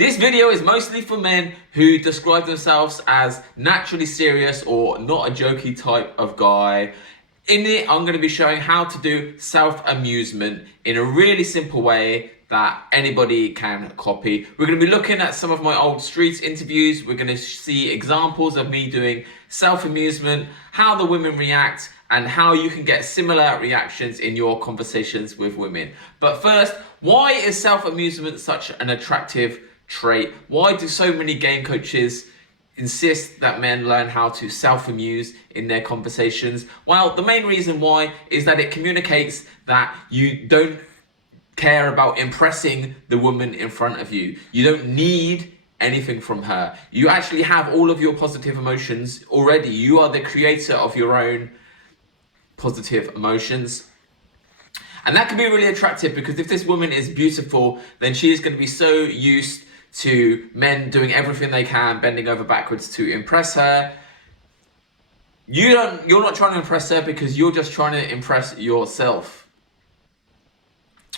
This video is mostly for men who describe themselves as naturally serious or not a jokey type of guy. In it, I'm going to be showing how to do self-amusement in a really simple way that anybody can copy. We're going to be looking at some of my old streets interviews. We're going to see examples of me doing self-amusement, how the women react, and how you can get similar reactions in your conversations with women. But first, why is self-amusement such an attractive trait? Why do so many game coaches insist that men learn how to self-amuse in their conversations? Well, the main reason why is that it communicates that you don't care about impressing the woman in front of you. You don't need anything from her. You actually have all of your positive emotions already. You are the creator of your own positive emotions. And that can be really attractive because if this woman is beautiful, then she is going to be so used to men doing everything they can, bending over backwards to impress her. You're not trying to impress her because you're just trying to impress yourself.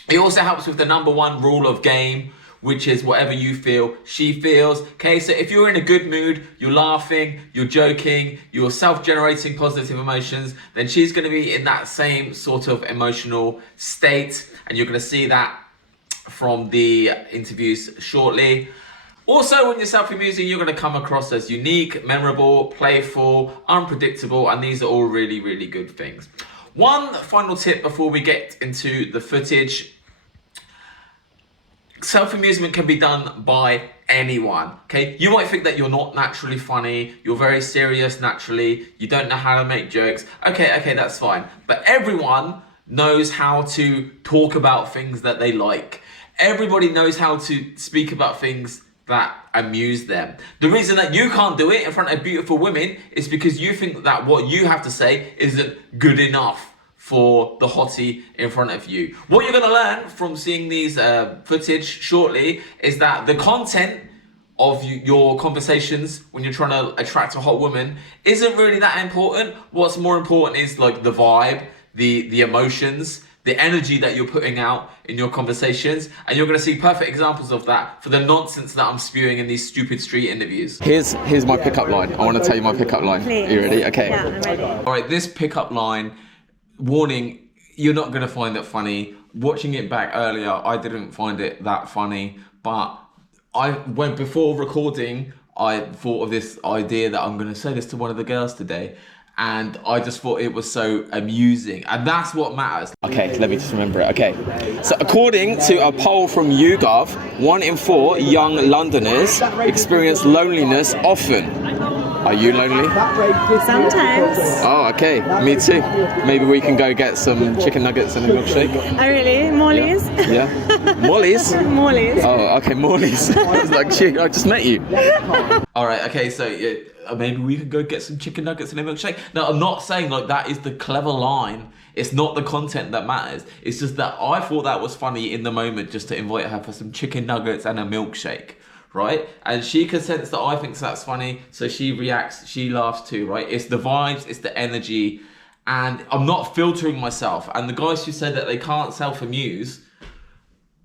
It also helps with the #1 rule of game, which is whatever you feel, she feels. Okay, so if you're in a good mood, you're laughing, you're joking, you're self-generating positive emotions, then she's going to be in that same sort of emotional state, and you're going to see that from the interviews shortly. Also, when you're self-amusing, you're going to come across as unique, memorable, playful, unpredictable, and these are all really, really good things. One final tip before we get into the footage. Self-amusement can be done by anyone, okay? You might think that you're not naturally funny, you're very serious naturally, you don't know how to make jokes. Okay, that's fine. But everyone knows how to talk about things that they like. Everybody knows how to speak about things that amuse them. The reason that you can't do it in front of beautiful women is because you think that what you have to say isn't good enough for the hottie in front of you. What you're going to learn from seeing these footage shortly is that the content of your conversations when you're trying to attract a hot woman isn't really that important. What's more important is like the vibe, the emotions, the energy that you're putting out in your conversations, and you're going to see perfect examples of that for the nonsense that I'm spewing in these stupid street interviews. Here's my pickup line. I want to tell you my pickup line. Please. Are you ready? Okay. Yeah, I'm ready. All right, this pickup line, warning, you're not going to find it funny. Watching it back earlier, I didn't find it that funny, but before recording, I thought of this idea that I'm going to say this to one of the girls today. And I just thought it was so amusing, and that's what matters. Okay, let me just remember it. Okay, so according to a poll from YouGov, 1 in 4 young Londoners experience loneliness often. Are you lonely? Sometimes. Oh, okay, me too. Maybe we can go get some chicken nuggets and a milkshake. Oh, really? Morley's? Yeah. Morley's? Morley's. Oh, okay, Morley's. I was like, shit, I just met you. All right, okay, so maybe we could go get some chicken nuggets and a milkshake. No, I'm not saying like that is the clever line. It's not the content that matters. It's just that I thought that was funny in the moment just to invite her for some chicken nuggets and a milkshake, right? And she can sense that I think that's funny, so she reacts, she laughs too, right? It's the vibes, it's the energy, and I'm not filtering myself. And the guys who said that they can't self-amuse,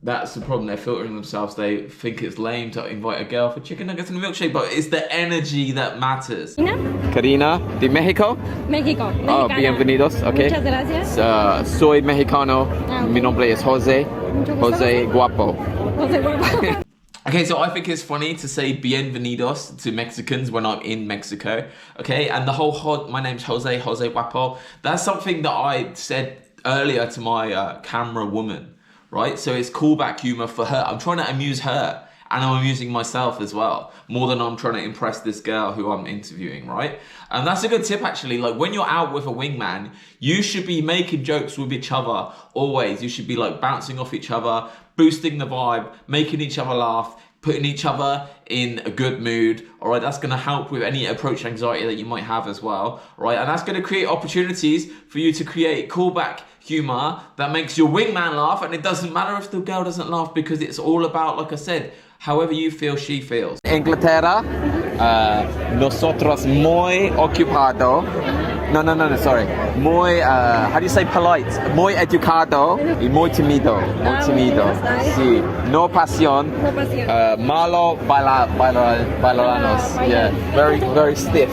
that's the problem. They're filtering themselves. They think it's lame to invite a girl for chicken nuggets and a milkshake, but it's the energy that matters. Karina, de México? México. Oh, bienvenidos. Okay. Muchas gracias. Soy mexicano. Okay. Mi nombre es Jose. Jose Guapo. Jose Guapo. Okay, so I think it's funny to say bienvenidos to Mexicans when I'm in Mexico. Okay, and the whole my name's Jose Guapo. That's something that I said earlier to my camera woman. Right, so it's callback humor for her. I'm trying to amuse her, and I'm amusing myself as well, more than I'm trying to impress this girl who I'm interviewing, right? And that's a good tip, actually. Like, when you're out with a wingman, you should be making jokes with each other always. You should be like bouncing off each other, boosting the vibe, making each other laugh, putting each other in a good mood. All right, that's going to help with any approach anxiety that you might have as well. All right, and that's going to create opportunities for you to create callback humor that makes your wingman laugh, and it doesn't matter if the girl doesn't laugh because it's all about, like I said, however you feel, she feels. Inglaterra, nosotros muy ocupado No, sorry. Muy, how do you say polite? Muy educado y muy timido. Muy timido. Sí. No pasión. Malo bailarnos. Yeah. Very stiff.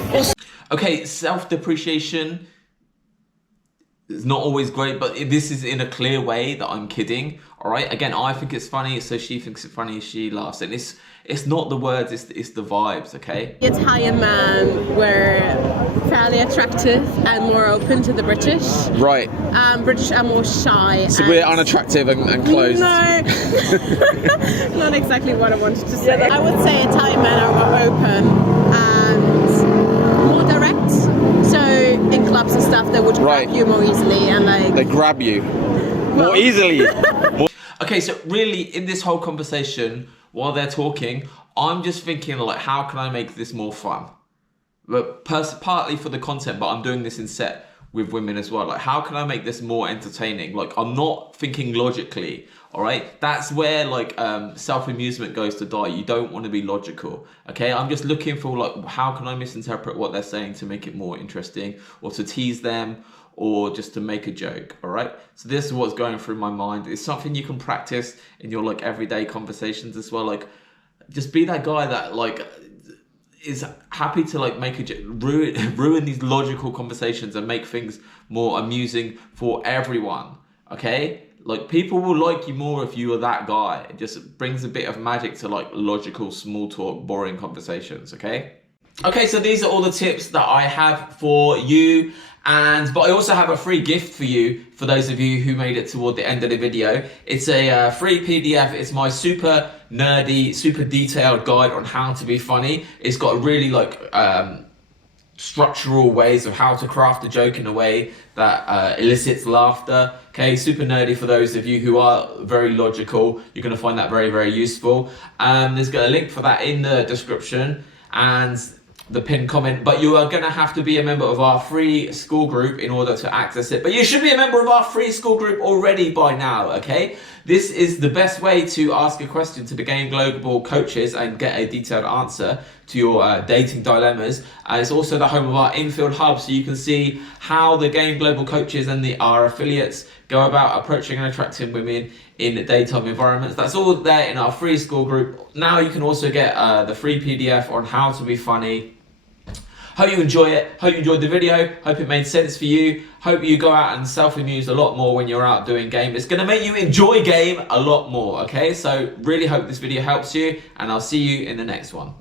Okay, self-depreciation is not always great, but this is in a clear way that I'm kidding. All right. Again, I think it's funny, so she thinks it's funny. She laughs, and it's not the words, it's the vibes. Okay. Italian men were fairly attractive and more open to the British. Right. British are more shy. So we're unattractive and closed. No, not exactly what I wanted to say. I would say Italian men are more open and more direct. So in clubs and stuff, they would grab you more easily and like. They grab you more easily. Okay, so really in this whole conversation, while they're talking, I'm just thinking like, how can I make this more fun? But partly for the content, but I'm doing this in set with women as well. Like, how can I make this more entertaining? Like, I'm not thinking logically, all right? That's where like self-amusement goes to die. You don't want to be logical, okay? I'm just looking for like, how can I misinterpret what they're saying to make it more interesting, or to tease them, or just to make a joke, all right? So this is what's going through my mind. It's something you can practice in your like everyday conversations as well. Like, just be that guy that like is happy to like make a ruin these logical conversations and make things more amusing for everyone, okay? Like, people will like you more if you are that guy. It just brings a bit of magic to like logical, small talk, boring conversations, okay? Okay, so these are all the tips that I have for you. But I also have a free gift for you, for those of you who made it toward the end of the video. It's a free PDF. It's my super nerdy, super detailed guide on how to be funny. It's got really like structural ways of how to craft a joke in a way that elicits laughter. Okay, super nerdy for those of you who are very logical. You're going to find that very, very useful. There's got a link for that in the description and the pinned comment, but you are going to have to be a member of our free Skool group in order to access it. But you should be a member of our free Skool group already by now, okay? This is the best way to ask a question to the Game Global coaches and get a detailed answer to your dating dilemmas. It's also the home of our infield hub, so you can see how the Game Global coaches and our affiliates go about approaching and attracting women in daytime environments. That's all there in our free Skool group. Now you can also get the free PDF on how to be funny. Hope you enjoy it. Hope you enjoyed the video. Hope it made sense for you. Hope you go out and self-amuse a lot more when you're out doing game. It's going to make you enjoy game a lot more, okay? So really hope this video helps you, and I'll see you in the next one.